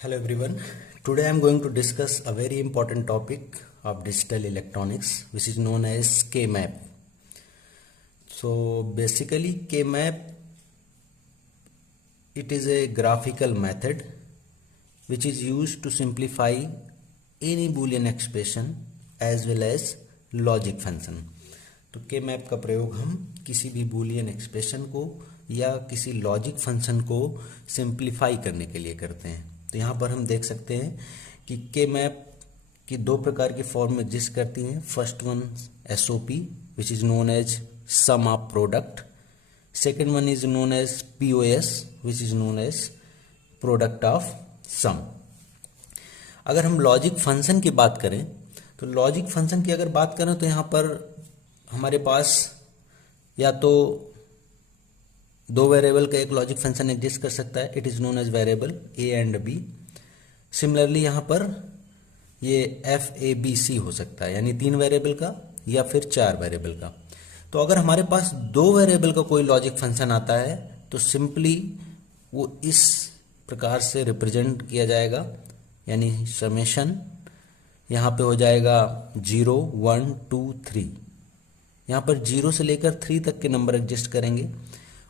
Hello everyone. Today I am going to discuss a very important topic of digital electronics which is known as K-map. So basically K-map, it is a graphical method which is used to simplify any boolean expression as well as logic function. तो K-map का प्रयोग हम किसी भी boolean expression को या किसी logic function को सिंप्लीफाई करने के लिए करते हैं। तो यहाँ पर हम देख सकते हैं कि के मैप की दो प्रकार की फॉर्म एग्जिस्ट करती हैं। First one SOP which is known as sum of product, second one is known as POS which is known as product of sum. अगर हम लॉजिक फंक्शन की बात करें तो लॉजिक फंक्शन की अगर बात करें तो यहाँ पर हमारे पास या तो दो वेरिएबल का एक लॉजिक फंक्शन एग्जिस्ट कर सकता है, it is known as variable A and B. Similarly यहाँ पर ये एफ ए बी सी हो सकता है, यानी तीन वेरिएबल का या फिर चार वेरिएबल का। तो अगर हमारे पास दो वेरिएबल का कोई लॉजिक फंक्शन आता है तो सिंपली वो इस प्रकार से रिप्रेजेंट किया जाएगा, यानी समेशन यहाँ पे हो जाएगा 0 1 2 3। यहाँ पर 0 से लेकर 3 तक के नंबर एग्जिस्ट करेंगे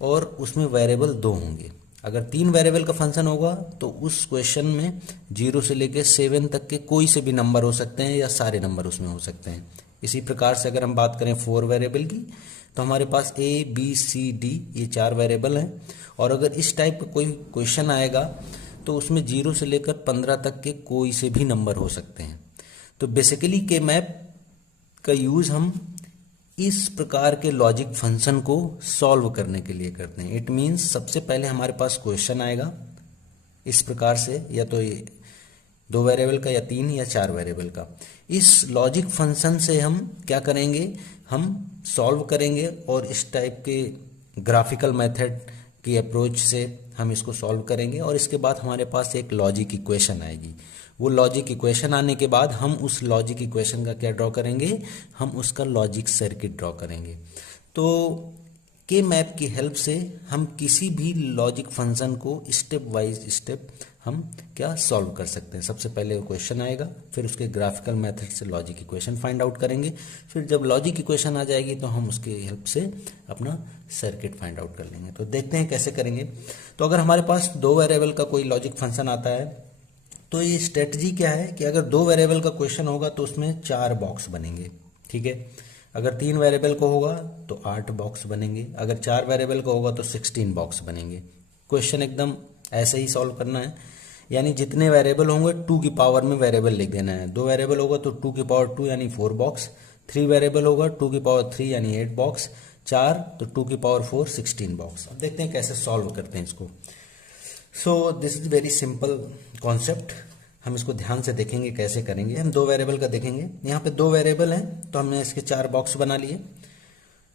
और उसमें वेरिएबल दो होंगे। अगर तीन वेरिएबल का फंक्शन होगा तो उस क्वेश्चन में 0 से लेकर 7 तक के कोई से भी नंबर हो सकते हैं या सारे नंबर उसमें हो सकते हैं। इसी प्रकार से अगर हम बात करें 4 वेरिएबल की तो हमारे पास ए बी सी डी ये 4 वेरिएबल हैं। और अगर इस टाइप का कोई क्वेश्चन आएगा तो उसमें 0 से लेकर 15 तक के कोई से भी नंबर हो सकते हैं। तो बेसिकली के मैप का यूज हम इस प्रकार के लॉजिक फंक्शन को सॉल्व करने के लिए करते हैं। इट मीन्स सबसे पहले हमारे पास क्वेश्चन आएगा इस प्रकार से, या तो ये दो वेरिएबल का या तीन या चार वेरिएबल का। इस लॉजिक फंक्शन से हम क्या करेंगे, हम सॉल्व करेंगे और इस टाइप के ग्राफिकल मेथड की अप्रोच से हम इसको सॉल्व करेंगे। और इसके बाद हमारे पास एक लॉजिक इक्वेशन आएगी। वो लॉजिक इक्वेशन आने के बाद हम उस लॉजिक इक्वेशन का क्या ड्रॉ करेंगे, हम उसका लॉजिक सर्किट ड्रॉ करेंगे। तो के मैप की हेल्प से हम किसी भी लॉजिक फंक्शन को स्टेप वाइज स्टेप हम क्या सॉल्व कर सकते हैं। सबसे पहले क्वेश्चन आएगा, फिर उसके ग्राफिकल मेथड से लॉजिक इक्वेशन फाइंड आउट करेंगे, फिर जब लॉजिक इक्वेशन आ जाएगी तो हम उसके हेल्प से अपना सर्किट फाइंड आउट कर लेंगे। तो देखते हैं कैसे करेंगे। तो अगर हमारे पास दो वेरिएबल का कोई लॉजिक फंक्शन आता है तो ये स्ट्रेटजी क्या है कि अगर दो वेरिएबल का क्वेश्चन होगा तो उसमें 4 बॉक्स बनेंगे, ठीक है। अगर 3 वेरिएबल का होगा तो 8 बॉक्स बनेंगे, अगर 4 वेरिएबल का होगा तो 16 बॉक्स बनेंगे। क्वेश्चन एकदम ऐसे ही सॉल्व करना है, यानी जितने वेरिएबल होंगे 2 की पावर में वेरिएबल लिख देना है। 2 वेरिएबल होगा तो 2 की पावर 2 यानी 4 बॉक्स, 3 वेरिएबल होगा 2 की पावर 3 यानी 8 बॉक्स, 4 तो 2 की पावर 4 16 बॉक्स। अब देखते हैं कैसे सॉल्व करते हैं इसको। So this is very simple concept, हम इसको ध्यान से देखेंगे कैसे करेंगे। हम दो वेरिएबल का देखेंगे, यहाँ पे दो वेरिएबल हैं तो हमने इसके 4 बॉक्स बना लिए।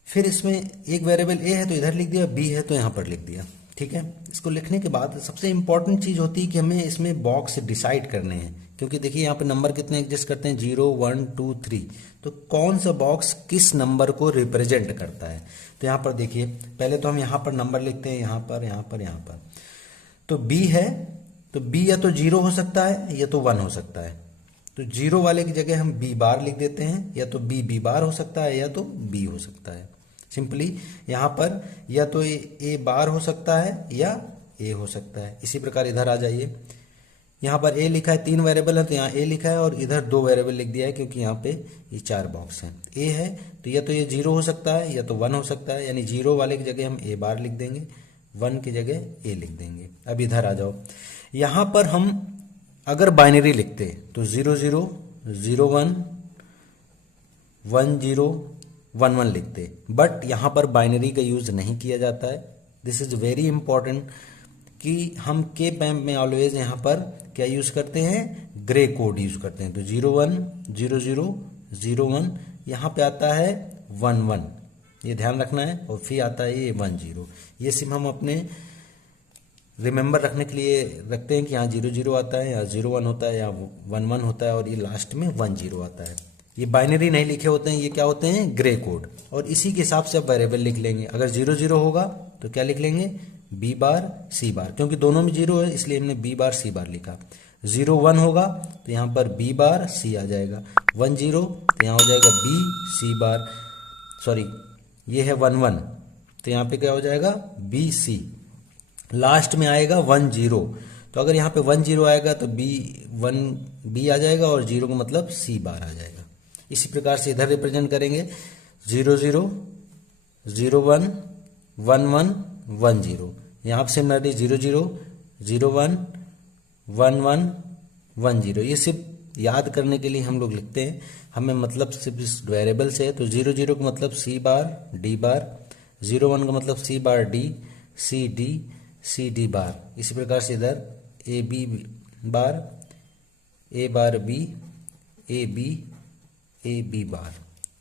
फिर इसमें एक वेरिएबल ए है तो इधर लिख दिया, बी है तो यहाँ पर लिख दिया, ठीक है। इसको लिखने के बाद सबसे इंपॉर्टेंट चीज होती है कि हमें इसमें बॉक्स डिसाइड करने हैं, क्योंकि देखिए यहाँ पे नंबर कितने एग्जिस्ट करते हैं 0 1 2 3। तो कौन सा बॉक्स किस नंबर को रिप्रेजेंट करता है। तो यहाँ पर देखिए, पहले तो हम यहाँ पर नंबर लिखते हैं, यहाँ पर यहाँ पर यहाँ पर। तो बी है तो बी या तो 0 हो सकता है या तो 1 हो सकता है। तो 0 वाले की जगह हम बी बार लिख देते हैं, या तो बी बार हो सकता है या तो बी हो सकता है। सिंपली यहाँ पर या तो ए बार हो सकता है या ए हो सकता है। इसी प्रकार इधर आ जाइए, यहाँ पर ए लिखा है, 3 वेरिएबल है तो यहाँ ए लिखा है और इधर 2 वेरिएबल लिख दिया है क्योंकि यहाँ पे ये 4 बॉक्स हैं। ए है तो या तो ये 0 हो सकता है या तो 1 हो सकता है, यानी 0 वाले की जगह हम ए बार लिख देंगे, 1 की जगह ए लिख देंगे। अब इधर आ जाओ, यहाँ पर हम अगर बाइनरी लिखते तो 0 0 0 1 1 0 1 1 लिखते, बट यहाँ पर बाइनरी का यूज नहीं किया जाता है। दिस इज वेरी इंपॉर्टेंट कि हम के मैप में ऑलवेज यहाँ पर क्या यूज करते हैं, ग्रे कोड यूज करते हैं। तो 0 1 0 0 0 1, यहाँ पे आता है 1 1, ये ध्यान रखना है, और फिर आता है ये 1 0। ये सिर्फ हम अपने रिमेंबर रखने के लिए रखते हैं कि यहाँ 0 0 आता है, या 0 1 होता है, या 1 1 होता है, और ये लास्ट में 1 0 आता है। ये बाइनरी नहीं लिखे होते हैं, ये क्या होते हैं, ग्रे कोड। और इसी के हिसाब से आप वेरिएबल लिख लेंगे। अगर 0 0 होगा तो क्या लिख लेंगे, बी बार सी बार, क्योंकि दोनों में 0 है इसलिए हमने बी बार सी बार लिखा। 0 1 होगा तो यहाँ पर बी बार सी आ जाएगा, 1 0 तो यहाँ हो जाएगा बी सी बार, सॉरी ये है 1 1 तो यहाँ पे क्या हो जाएगा बी सी। लास्ट में आएगा 1 0, तो अगर यहाँ पे 1 0 आएगा तो बी आ जाएगा और 0 का मतलब सी बार आ जाएगा। इसी प्रकार से इधर रिप्रेजेंट करेंगे 0 0 0 1 1 1 1 0, यहाँ से सिमिलरली 0 0 0 1 1 1 1 0। ये सिर्फ याद करने के लिए हम लोग लिखते हैं, हमें मतलब सिर्फ इस वेरिएबल से है। तो 0 0 का मतलब सी बार डी बार, 0 1 का मतलब सी बार डी सी डी बार। इसी प्रकार से इधर A B bar A bar B A B bar.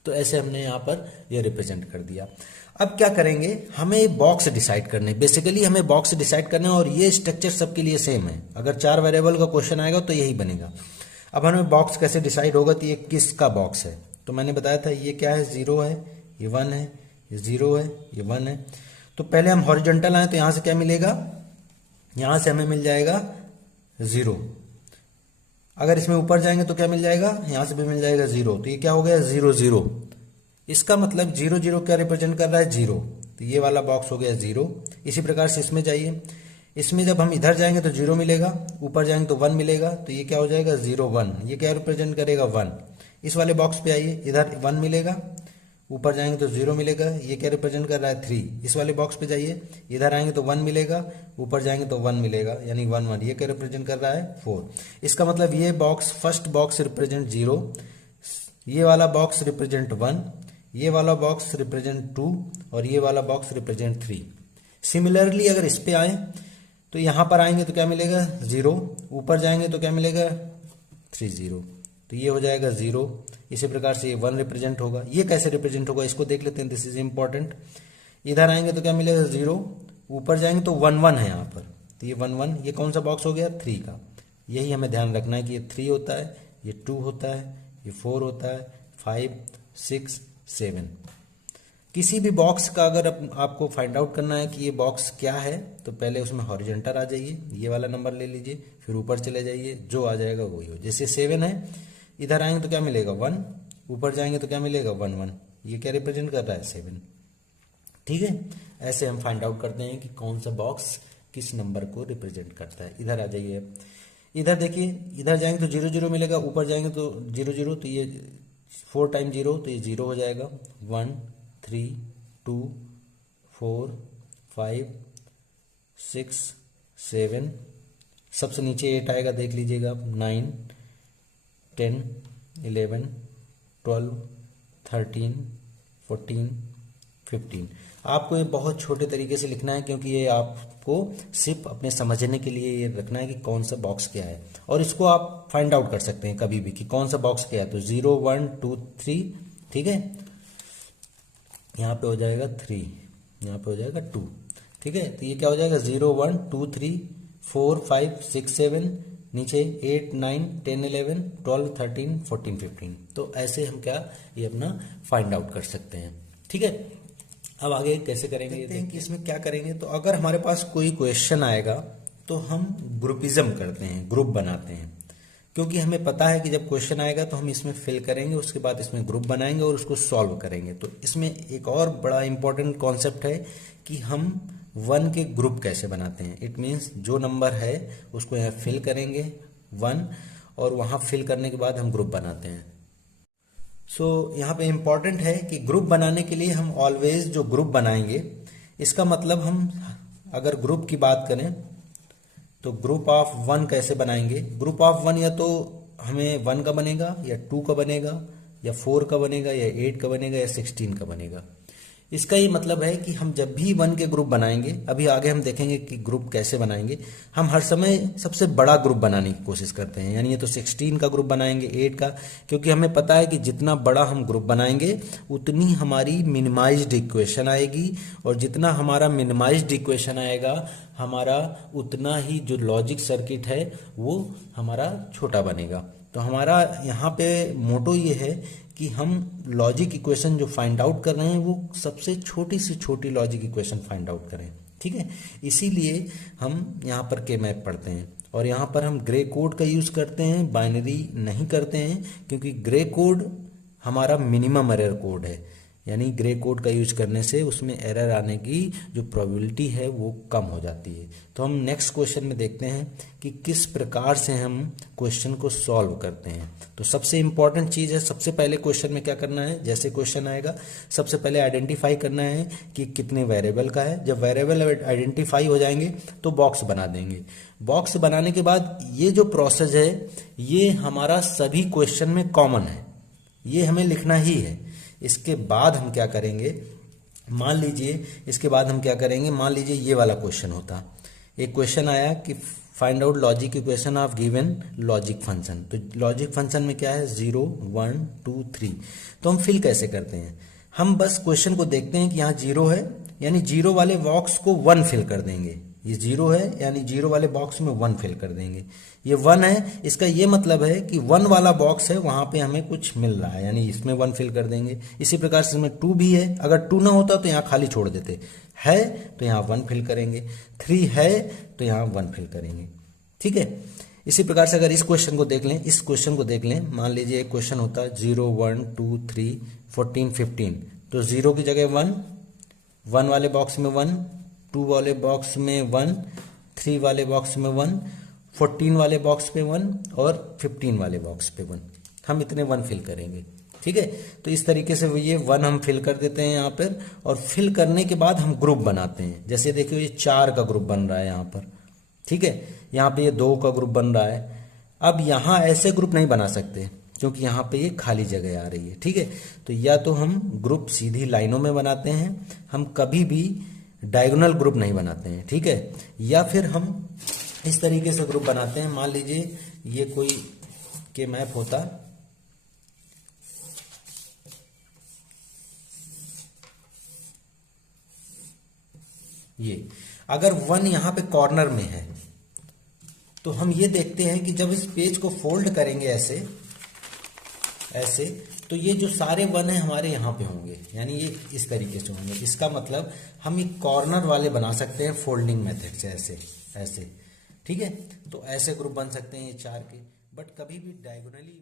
तो ऐसे हमने यहाँ पर ये रिप्रेजेंट कर दिया। अब क्या करेंगे, हमें बॉक्स डिसाइड करने, बेसिकली हमें बॉक्स डिसाइड करना है और ये स्ट्रक्चर सबके लिए सेम है। अगर 4 वेरिएबल का क्वेश्चन आएगा तो यही बनेगा। अब हमें बॉक्स कैसे डिसाइड होगा, तो ये किसका बॉक्स है, तो मैंने बताया था ये क्या है, 0 है, ये 1 है, ये 0 है, ये 1 है। तो पहले हम हॉरिजॉन्टल आए तो यहाँ से क्या मिलेगा, यहाँ से हमें मिल जाएगा 0। अगर इसमें ऊपर जाएंगे तो क्या मिल जाएगा, यहाँ से भी मिल जाएगा 0। तो ये क्या हो गया 0 0। इसका मतलब 0 0 क्या रिप्रेजेंट कर रहा है 0, तो ये वाला बॉक्स हो गया 0। इसी प्रकार से इसमें जाइए, इसमें जब हम इधर जाएंगे तो 0 मिलेगा, ऊपर जाएंगे तो 1 मिलेगा, तो ये क्या हो जाएगा 0 1। ये क्या रिप्रेजेंट करेगा 1। इस वाले बॉक्स पे आइए, इधर 1 मिलेगा, ऊपर जाएंगे तो 0 मिलेगा, ये क्या रिप्रेजेंट कर रहा है 3। इस वाले बॉक्स पे जाइए, इधर आएंगे तो 1 मिलेगा, ऊपर जाएंगे तो 1 मिलेगा, यानी 1 1। ये क्या रिप्रेजेंट कर रहा है 4। इसका मतलब ये बॉक्स, फर्स्ट बॉक्स रिप्रेजेंट 0, ये वाला बॉक्स रिप्रेजेंट 1, ये वाला बॉक्स रिप्रेजेंट 2 और ये वाला बॉक्स रिप्रेजेंट 3। सिमिलरली अगर इस पे आए तो यहां पर आएंगे तो क्या मिलेगा 0, ऊपर जाएंगे तो क्या मिलेगा 3 0, तो ये हो जाएगा 0। इसी प्रकार से ये 1 रिप्रेजेंट होगा। ये कैसे रिप्रेजेंट होगा इसको देख लेते हैं, दिस इज इंपॉर्टेंट। इधर आएंगे तो क्या मिलेगा 0, ऊपर जाएंगे तो 1 1 है यहाँ पर, तो ये 1 1। ये कौन सा बॉक्स हो गया 3 का। यही हमें ध्यान रखना है कि ये 3 होता है, ये 2 होता है, ये 4 होता है, 5 6 7। किसी भी बॉक्स का अगर आपको फाइंड आउट करना है कि ये बॉक्स क्या है, तो पहले उसमें हॉरिजॉन्टल आ जाइए, ये वाला नंबर ले लीजिए, फिर ऊपर चले जाइए, जो आ जाएगा वही हो। जैसे 7 है, इधर आएंगे तो क्या मिलेगा 1, ऊपर जाएंगे तो क्या मिलेगा 1 1। ये क्या रिप्रेजेंट कर रहा है 7। ठीक है, ऐसे हम फाइंड आउट करते हैं कि कौन सा बॉक्स किस नंबर को रिप्रेजेंट करता है। इधर आ जाइए, इधर देखिए, इधर जाएंगे तो 0 0 मिलेगा, ऊपर जाएंगे तो 0 0, तो ये 4 टाइम 0, तो ये 0 हो जाएगा। 1 3 2 4 5 6 7, सबसे नीचे 8 आएगा, देख लीजिएगा, 9 10 11 12 13 14 15। आपको ये बहुत छोटे तरीके से लिखना है, क्योंकि ये आपको सिर्फ अपने समझने के लिए ये रखना है कि कौन सा बॉक्स क्या है, और इसको आप फाइंड आउट कर सकते हैं कभी भी कि कौन सा बॉक्स क्या है। तो 0 1 2 3, ठीक है, यहाँ पे हो जाएगा 3, यहाँ पे हो जाएगा 2, ठीक है। तो ये क्या हो जाएगा 0 1 2 3 4 5 6 7, नीचे 8 9 10 11 12 13 14 15। तो ऐसे हम क्या ये अपना फाइंड आउट कर सकते हैं। ठीक है, अब आगे कैसे करेंगे देखते हैं कि इसमें क्या करेंगे। तो अगर हमारे पास कोई क्वेश्चन आएगा तो हम ग्रुपिज्म करते हैं, ग्रुप बनाते हैं, क्योंकि हमें पता है कि जब क्वेश्चन आएगा तो हम इसमें फिल करेंगे, उसके बाद इसमें ग्रुप बनाएंगे और उसको सॉल्व करेंगे। तो इसमें एक और बड़ा इंपॉर्टेंट कॉन्सेप्ट है कि हम 1 के ग्रुप कैसे बनाते हैं। इट मीन्स जो नंबर है उसको यहाँ फिल करेंगे 1, और वहाँ फिल करने के बाद हम ग्रुप बनाते हैं। सो यहाँ पे इम्पॉर्टेंट है कि ग्रुप बनाने के लिए हम ऑलवेज जो ग्रुप बनाएंगे, इसका मतलब हम अगर ग्रुप की बात करें तो ग्रुप ऑफ 1 कैसे बनाएंगे। ग्रुप ऑफ 1 या तो हमें 1 का बनेगा, या 2 का बनेगा, या 4 का बनेगा, या 8 का बनेगा, या 16 का बनेगा। इसका ये मतलब है कि हम जब भी 1 के ग्रुप बनाएंगे, अभी आगे हम देखेंगे कि ग्रुप कैसे बनाएंगे, हम हर समय सबसे बड़ा ग्रुप बनाने की कोशिश करते हैं। यानी ये तो 16 का ग्रुप बनाएंगे, 8 का, क्योंकि हमें पता है कि जितना बड़ा हम ग्रुप बनाएंगे उतनी हमारी मिनिमाइज्ड इक्वेशन आएगी, और जितना हमारा मिनिमाइज्ड इक्वेशन आएगा हमारा उतना ही जो लॉजिक सर्किट है वो हमारा छोटा बनेगा। तो हमारा यहाँ पे मोटो ये है कि हम लॉजिक इक्वेशन जो फाइंड आउट कर रहे हैं वो सबसे छोटी से छोटी लॉजिक इक्वेशन फाइंड आउट करें, ठीक है। इसीलिए हम यहाँ पर के मैप पढ़ते हैं और यहाँ पर हम ग्रे कोड का यूज़ करते हैं, बाइनरी नहीं करते हैं, क्योंकि ग्रे कोड हमारा मिनिमम एरर कोड है, यानी ग्रे कोड का यूज करने से उसमें एरर आने की जो प्रोबेबिलिटी है वो कम हो जाती है। तो हम नेक्स्ट क्वेश्चन में देखते हैं कि किस प्रकार से हम क्वेश्चन को सॉल्व करते हैं। तो सबसे इंपॉर्टेंट चीज़ है, सबसे पहले क्वेश्चन में क्या करना है, जैसे क्वेश्चन आएगा सबसे पहले आइडेंटिफाई करना है कि कितने वेरिएबल का है। जब वेरिएबल आइडेंटिफाई हो जाएंगे तो बॉक्स बना देंगे। बॉक्स बनाने के बाद ये जो प्रोसेस है ये हमारा सभी क्वेश्चन में कॉमन है, ये हमें लिखना ही है। इसके बाद हम क्या करेंगे, मान लीजिए इसके बाद हम क्या करेंगे, मान लीजिए ये वाला क्वेश्चन होता, एक क्वेश्चन आया कि find out logic equation of given logic function. तो लॉजिक फंक्शन में क्या है, 0 1 2 3। तो हम फिल कैसे करते हैं, हम बस क्वेश्चन को देखते हैं कि यहाँ 0 है, यानी 0 वाले बॉक्स को 1 फिल कर देंगे। ये 0 है यानी 0 वाले बॉक्स में 1 फिल कर देंगे। ये 1 है, इसका ये मतलब है कि 1 वाला बॉक्स है वहां पे हमें कुछ मिल रहा है, यानी इसमें 1 फिल कर देंगे। इसी प्रकार से इसमें 2 भी है, अगर 2 ना होता तो यहाँ खाली छोड़ देते, है तो यहाँ 1 फिल करेंगे, 3 है तो यहाँ 1 फिल करेंगे, ठीक है। इसी प्रकार से अगर इस क्वेश्चन को देख लें, इस क्वेश्चन को देख लें, मान लीजिए एक क्वेश्चन होता है 0 1 2 3 14 15। तो 0 की जगह 1, 1 वाले बॉक्स में 1, 2 वाले बॉक्स में 1, 3 वाले बॉक्स में 1, 14 वाले बॉक्स पे 1 और 15 वाले बॉक्स पे 1। हम इतने 1 फिल करेंगे, ठीक है। तो इस तरीके से ये 1 हम फिल कर देते हैं यहाँ पर, और फिल करने के बाद हम ग्रुप बनाते हैं। जैसे देखिए ये 4 का ग्रुप बन रहा है यहाँ पर, ठीक है। यहाँ पे ये 2 का ग्रुप बन रहा है। अब यहाँ ऐसे ग्रुप नहीं बना सकते क्योंकि यहाँ पे ये खाली जगह आ रही है, ठीक है। तो या तो हम ग्रुप सीधी लाइनों में बनाते हैं, हम कभी भी डायगोनल ग्रुप नहीं बनाते हैं, ठीक है। या फिर हम इस तरीके से ग्रुप बनाते हैं, मान लीजिए ये कोई के मैप होता, ये अगर 1 यहाँ पे कॉर्नर में है तो हम ये देखते हैं कि जब इस पेज को फोल्ड करेंगे ऐसे ऐसे, तो ये जो सारे 1 है हमारे यहाँ पे होंगे, यानी ये इस तरीके से होंगे। इसका मतलब हम एक कॉर्नर वाले बना सकते हैं फोल्डिंग मेथड से, ऐसे ऐसे, ठीक है। तो ऐसे ग्रुप बन सकते हैं ये 4 के, बट कभी भी डायगोनली